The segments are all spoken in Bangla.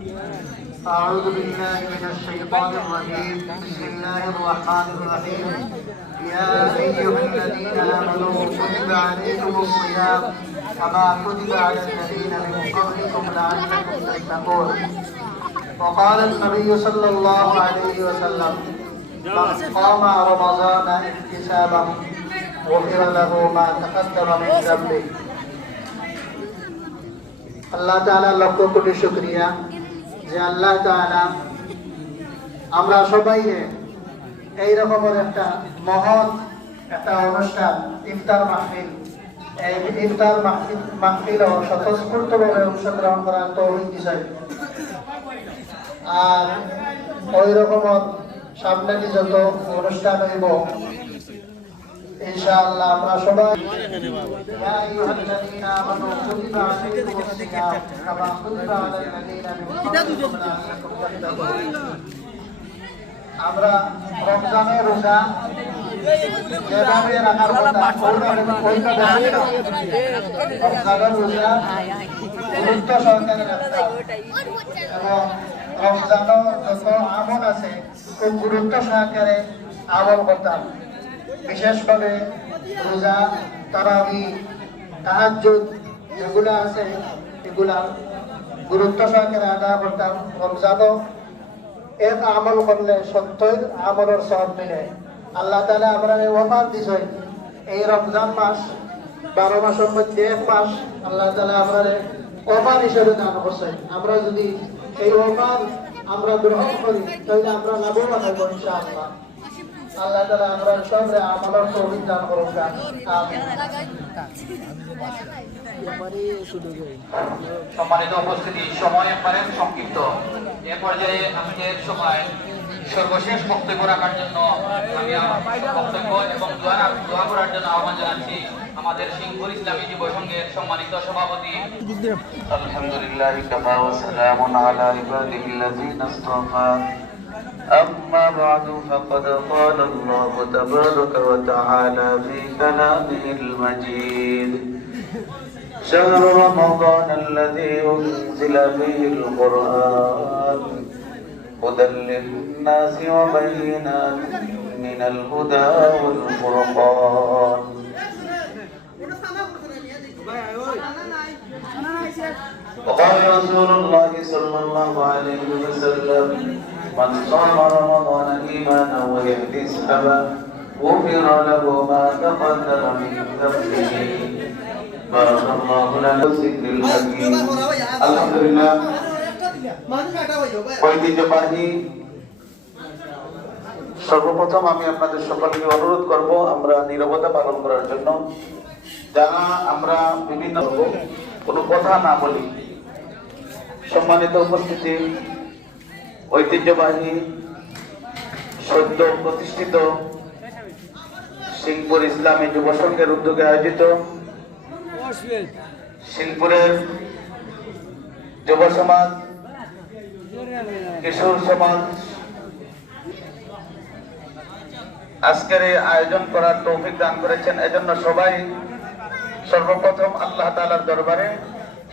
أعوذ بالله من الشيطان الرجيم بسم الله الرحمن الرحيم يا أيها الذين آمنوا كتب عليكم الصيام كما كتب على الذين من قبلكم لعلكم تتقون وقال النبي صلى الله عليه وسلم من قام رمضان احتسابا غفر له ما تقدم من ذنبه আল্লাহ তাআলা লক্ষ কোটি শুকরিয়া যে আল্লাহ তাআলা আমরা সবাই এই রকমের একটা মহৎ একটা অনুষ্ঠান ইফতার মাহফিল এই ইফতার মাহফিল ও স্বতঃস্ফূর্তভাবে অংশগ্রহণ করার তৌফিক দিয়েছে আর ওই রকমের সামনে যত অনুষ্ঠান হইব ইনশাআল্লাহ আমরা সবাই ইয়া আইয়ুহাল্লাযীনা আমানু কুতিবা আলাইকুমুস সিয়াম কামা কুতিবা আলাল্লাযীনা মিন ক্বাবলিকুম লাআল্লাকুম তাত্তাকুন আমরা রমজানের রোজা যেভাবে রাখার কথা ওইভাবে রমজানের রোজা গুরুত্ব সহকারে রাখতে এবং রমজানের যত আমল আছে খুব গুরুত্ব সহকারে আমল করতাম বিশেষভাবে রোজা তারাবি তাহাজ্জুদ যেগুলো আছে এগুলা গুরুত্ব সহকারে আদায় করতাম রমজানও এর আমল করলে সত্যই আমলের সব মিলে আল্লাহ তাআলা আমরা ওয়াফার দিছে এই রমজান মাস 12 মাসের মধ্যে এক মাস আল্লাহ তাআলা আমরা ওয়াফার হিসেবে দান করছে আমরা যদি এই ওয়াফার আমরা গ্রহণ করি তাহলে আমরা লাভবান হব ইনশাআল্লাহ আল্লাহ তাআলা আমরা সবরে আমলের তৌফিক দান করুন আমিন সম্মানিত উপস্থিতি সময় একবারে সংক্ষিপ্ত এ পর্যায়ে আজকের সময় সর্বশেষ বক্তব্য রাখার জন্য আমি বক্তব্য এবং দোয়া করার জন্য আহ্বান জানাচ্ছি আমাদের সিংপুর ইসলামী যুব সংঘের সম্মানিত সভাপতি আলহামদুলিল্লাহ কাফা ওয়া সালামুন আলা ইবাদিহিল্লাযীনা ইসতাফা أما بعد فقد قال الله تبارك وتعالى في كلامه المجيد شهر رمضان الذي أنزل فيه القرآن هدى للناس وبينات من الهدى والفرقان وقال رسول الله صلى الله عليه وسلم من صام رمضان إيمانا واحتسابا غفر له ما تقدم من ذنبه بارك الله لنا بالذكر الحكيم الحمد لله ঐতিহ্যবাহী সর্বপ্রথম আমি আপনাদের সকলকে অনুরোধ করব আমরা নীরবতা পালন করার জন্য যারা আমরা বিভিন্ন কোনো কথা না বলি সম্মানিত উপস্থিতি ঐতিহ্যবাহী সদ্য প্রতিষ্ঠিত সিংপুর ইসলামী যুব সংঘের উদ্যোগে আয়োজিত সিংপুরের যুব সমাজ কিশোর সমাজ আজকের এই আয়োজন করার তৌফিক দান করেছেন এজন্য সবাই সর্বপ্রথম আল্লাহ তাআলার দরবারে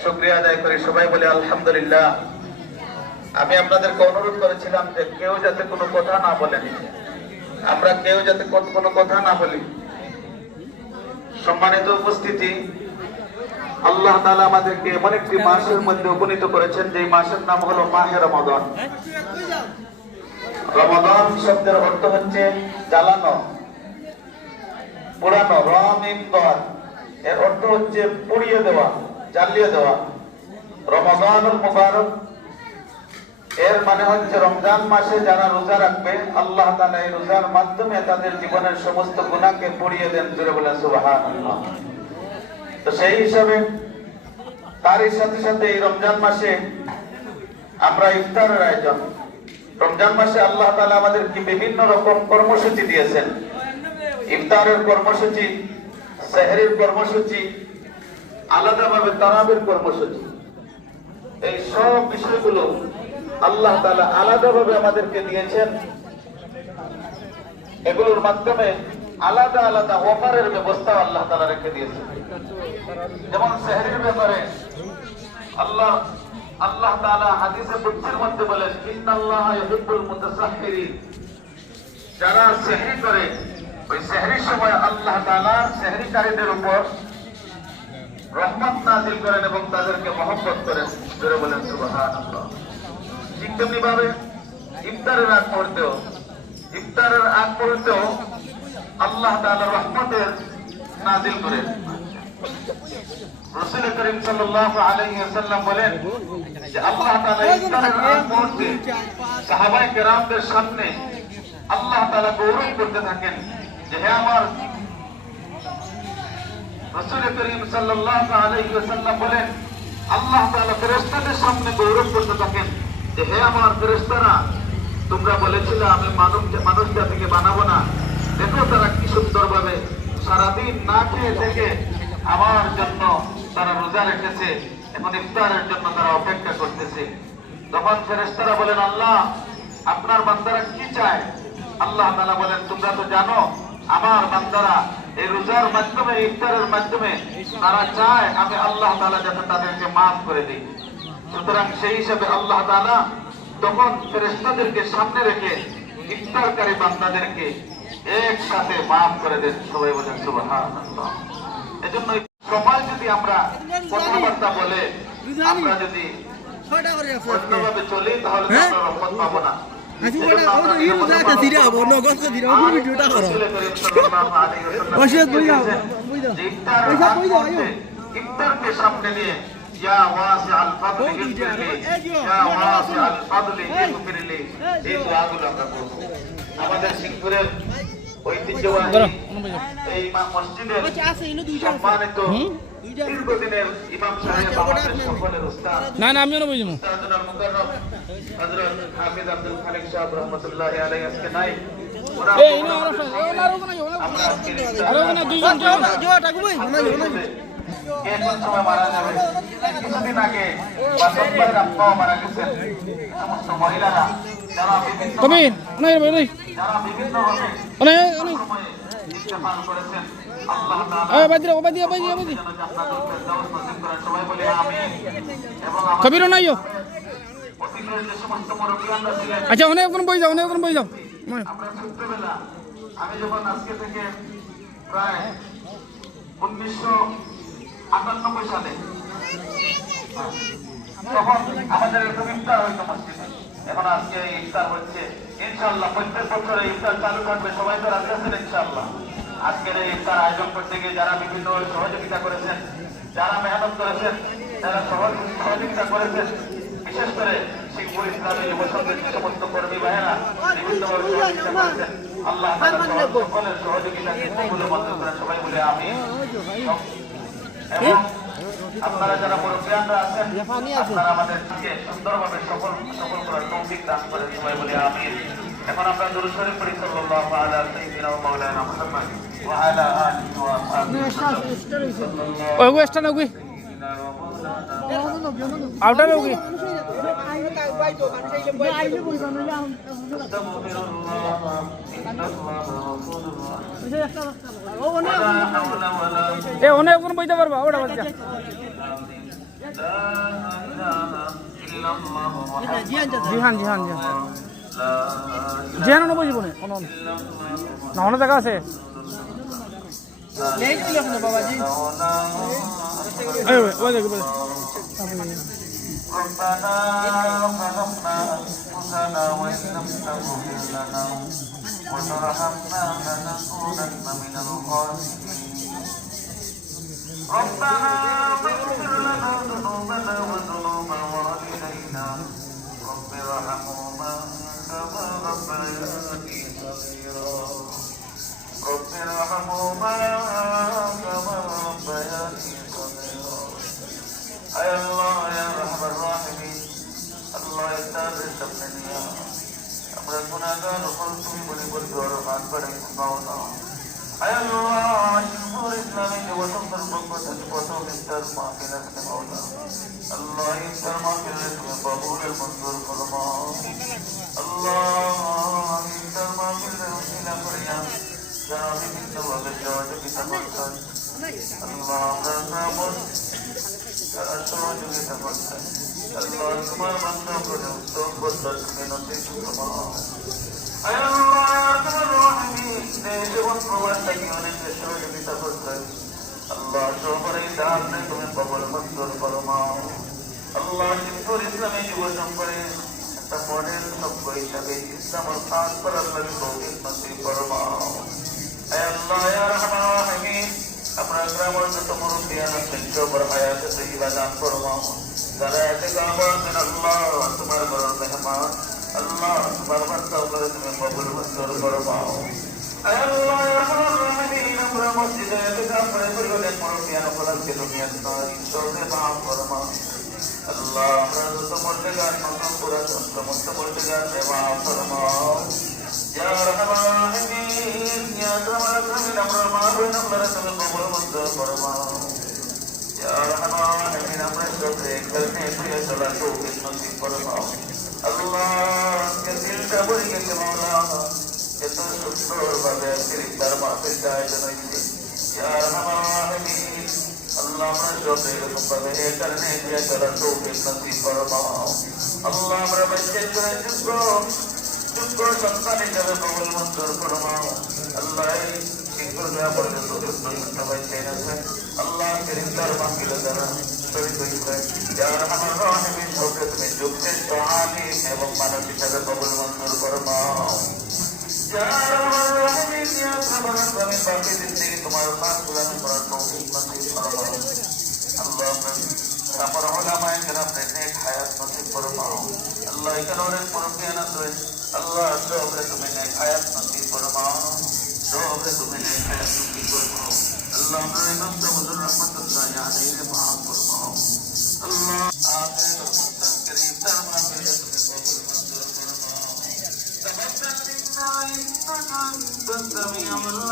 শুকরিয়া আদায় করি সবাই বলে আলহামদুলিল্লাহ আমি আপনাদেরকে অনুরোধ করেছিলাম যে কেউ যাতে কোনো কথা না বলেন আমরা কেউ যাতে কোনো কথা না বলি সম্মানিত উপস্থিতি আল্লাহ তাআলা আমাদেরকে এমন একটি মাসের মধ্যে উপনীত করেছেন যে মাসের নাম হলো মাহে রমাদান রমাদান শব্দের অর্থ হচ্ছে জ্বালানো পোড়ানো রমিন দর এর অর্থ হচ্ছে পুড়িয়ে দেওয়া জ্বালিয়ে দেওয়া রমাদানুল মুবারক এর মানে হচ্ছে রমজান মাসে যারা রোজা রাখবে আল্লাহ তাআলা এই রোজার মাধ্যমে তাদের জীবনের সমস্ত গুনাহকে পুড়িয়ে দেন জোরে বলেন সুবহানাল্লাহ তো সেই হিসাবে তারই সাথে সাথে এই রমজান মাসে আমরা ইফতারের আয়োজন রমজান মাসে আল্লাহ তাআলা আমাদেরকে বিভিন্ন রকম কর্মসূচি দিয়েছেন ইফতারের কর্মসূচি সেহরির কর্মসূচি আলাদাভাবে তারাবির কর্মসূচি এই সব বিষয়গুলো আল্লাহ তাআলা আলাদাভাবে আমাদেরকে দিয়েছেন এগুলোর মাধ্যমে আলাদা আলাদা অফারের ব্যবস্থা আল্লাহ তাআলা রেখে দিয়েছেন যেমন সেহরির ব্যাপারে আল্লাহ আল্লাহ তাআলা হাদিসে কুদসির মধ্যে বলেন ইন্নাল্লাহা ইউহিব্বুল মুতাসাহহিরিন, যারা সেহরি করে ওই সেহরির সময় আল্লাহ তাআলা সেহরিকারীদের উপর রহমত নাযিল করেন এবং তাদেরকে মহব্বত করেন। জোরে বলেন সুবহানাল্লাহ। ঠিক তেমনি ভাবে ইফতারের আগ মুহূর্তেও আল্লাহ তাআলা রহমতের নাযিল করেন। রাসূল করিম সাল্লাল্লাহু আলাইহি ওয়াসাল্লাম বলেন যে আল্লাহ তাআলা ইফতারের আগ মুহূর্তে সাহাবায়ে কেরামদের সামনে আল্লাহ তাআলা গৌরব করতে থাকেন যে হে আমার রাসূল করিম সাল্লাল্লাহু আলাইহি ওয়াসাল্লাম বলেন আল্লাহ তাআলা ফেরেশতাদের সামনে গৌরব করতে থাকেন যে হে আমার ফেরেশতারা, তোমরা বলেছিলে আমি মানুষ জাতিকে বানাবো না, দেখো তারা কি সুন্দরভাবে সারাদিন না খেয়ে থেকে আমার জন্য তারা রোজা রেখেছে, এখন ইফতারের জন্য তারা অপেক্ষা করতেছে। তখন ফেরেশতারা বলেন আল্লাহ আপনার বান্দারা কি চায়? আল্লাহ তাআলা বলেন তোমরা তো জানো আমার বান্দারা এই রোজার মাধ্যমে ইফতারের মাধ্যমে তারা চায় আমি আল্লাহ তাআলা যাতে তাদেরকে মাফ করে দিই। সুতরাং সেই হিসাবে আল্লাহ তাআলা তখন ফেরেশতাদেরকে সামনে রেখে ইফতারকারী বান্দাদেরকে একসাথে মাফ করে দেন। সবাই বলেন সুবহানাল্লাহ। এজন্য সময় যদি আমরা কথাবার্তা বলে আমরা যদি অন্যভাবে চলি তাহলে আমরা রহমত পাবো না। ইফতারকে সামনে নিয়ে ইয়া ওয়াসিআল ফাদলি ইগফিরলি, ইয়া ওয়াসিআল ফাদলি ইগফিরলি, এই দোয়াগুলো আমরা করব। আমাদের সিংপুরের ঐতিহ্যবাহী এই মসজিদের সম্মানিত দীর্ঘদিনের ইমাম সাহেব আমাদের সকলের উস্তাদ, না আমিও না বুঝবো, উস্তাদুল মুকাররম হযরত হাফিজ আব্দুল খালিক সাহেব রাহমাতুল্লাহি আলাইহি আজকে নাই। ওরা আমরা আজকে দুইজন এখন সময় মারা যাবে। কিছুদিন আগে বাসবাড়ির আব্বাও মারা গেছেন। সমস্ত মহিলারা যারা বিভিন্ন সময়ে ইস্তেগফার করেছেন আল্লাহ তাআলা সবাই বলে আমিন। এবং কবিরও নাই অতীতের যে সমস্ত মুরব্বিয়ানরা ছিলেন, আচ্ছা অনেক বই যাও আমরা ছোটবেলা আমি যখন আজকে থেকে প্রায় 1998 সালে তখন আমাদের এরকম ইফতার হইতো মসজিদে। এখন আজকে ইফতার হচ্ছে ইনশাআল্লাহ প্রত্যেক বছর ইফতার চালু থাকবে। সবাই তো রাজি আছেন ইনশাআল্লাহ। আজকের এই ইফতার আয়োজন করতে গিয়ে যারা বিভিন্ন সহযোগিতা করেছেন, যারা মেহনত করেছেন, যারা সহযোগিতা করেছেন, বিশেষ করে শিখপুর ইসলামী যুব সংঘের যে সমস্ত কর্মী ভাইয়েরা বিভিন্নভাবে সহযোগিতা করেছেন, আল্লাহ সকলের সহযোগিতাকে কবুল মঞ্জুর করেন। সবাই বলে আমিন। এবং আপনারা যারা মুরব্বিয়ানরা আছেন আপনারা আমাদেরকে সুন্দরভাবে সফল করার তৌফিক দান করেন। সবাই বলে আমিন। এখন আমরা দুরূদ শরীফ পড়ি সাল্লাল্লাহু আলা সাইয়্যিদিনা ওয়া মাওলানা মুহাম্মদ ওয়া আলা আলিহি ওয়া সাহবিহি ওই স্টান ওই আউটার ওই এ অনেক কোন বইতে পারবা ওটা বাচ্চা জিহান না বুঝবো না অনেক জায়গা আছে বাবাজি ربنا ظلمنا أنفسنا وإن لم تغفر لنا وترحمنا لنكونن من الخاسرين ربنا اغفر لنا ذنوبنا وذنوب والدينا رب ارحمهما كما ربياني صغيرا رب ارحمهما كما ربياني صغيرا اے اللہ یا رحم الراحمین اللہ استاذ سبنیا আমরা গুনাহগার উপর তুমি বলে বলছো আর হাত বাড়াই পাও না اے اللہ شکر اسلامی جو وطن پر کو تک پتو بستر معافی رکھنے مولا اللہ افطار معافی رکھنے قبول منظور فرما اللہ افطار معافی رکھنے فریا جنابی بنت وغیر جواز کی تمکن اللہ رضا مر اللہ বদলা তুমি নসিব ফরমাও আয় আল্লাহ ইয়া আরহামার রাহিমিন দেশ এবং প্রবাস থেকে অনেক সহযোগিতা করছেন আল্লাহ সবারই দান তুমি কবুল মঞ্জুর ফরমাও আল্লাহ হিন্দুর ইসলামী যুব সংঘে একটা মডেল সভ্য হিসাবে ইসলামের কাজ করার লাগে তৌফিক নসিব ফরমাও আয় আল্লাহ ইয়া আরহামার রাহিমিন আপনার গ্রামের যত মুরব্বিয়ান আছেন সবার হায়াতে তৈবা দান ফরমাও যারা এতে কামড় দেন আল্লাহ তোমার বড় মেহমান আল্লাহ তোমার বান্দা করে তুমি কবুল মঞ্জুর ফরমাও আয় আল্লাহ ইয়া আরহামার রাহিমিন আমরা মসজিদে এতে কামড়ে পরিবারের মুরব্বিয়ান উপলক্ষে দুনিয়ার নয় সবে মাফ ফরমাও আল্লাহ আমরা যত মর্যাদার নতুন পুরাতন সমস্ত মর্যাদার মাফ ফরমাও ইয়া আরহামার রাহিমিন ইয়া আকরামাল আকরামিন আমরা মা বোন আমরা তুমি কবুল মঞ্জুর ফরমাও ইয়া আরহামার রাহিমিন আমরা সবে করতে প্রিয় চলা তৌফিক নসিব ফরমাও আল্লাহ কে দিলটা ভরে গেছে মাওলা এত সুন্দরভাবে ফিরিস্তার মাহফিলটা আয়োজন হয়েছে ইয়া আরহামার রাহিমিন আল্লাহ আমরা সবে এরকম ভাবে এই কারণে প্রিয় চলা তৌফিক নসিব ফরমাও আল্লাহ আমরা বাচ্চা করে যোগ্য সন্তান হিসাবে কবুল মঞ্জুর ফরমাও আল্লাহ শিক্ষক দেওয়া পর্যন্ত সবাই চাই আছেন আল্লাহ ফিরিস্তার মাহফিলে যারা শরীর হয়েছে যার আমার রাহিমিন হোকে তুমি যুক্তির সহানি এবং মানব হিসাবে কবুল মঞ্জুর ফরমাও যার আমার রাহিমিন ইয়া আকরামাল আকরামিন বাকি জিন্দেগি তোমার পাক গুলামি করার তৌফিক নসিব ফরমাও আল্লাহ আমার উলামায়ে কেরাম নেক হায়াত নসিব ফরমাও আল্লাহ এখানে অনেক মুরব্বিয়ান আছেন আল্লাহ সবরে তুমি নেক হায়াত নসিব ফরমাও সবরে তুমি নেক হায়াত নসিব ফরমাও আল্লাহ আমরা ইমাম হুজুর রাহমাতুল্লাহ আলাইহি মাফ ফরমাও আল্লাহ আখির মুস্তাক করিম তামাম করে তুমি কবুল মঞ্জুর ফরমাও তাবাক্কাল মিন্না ইন্নাকা আনতাস সামিউল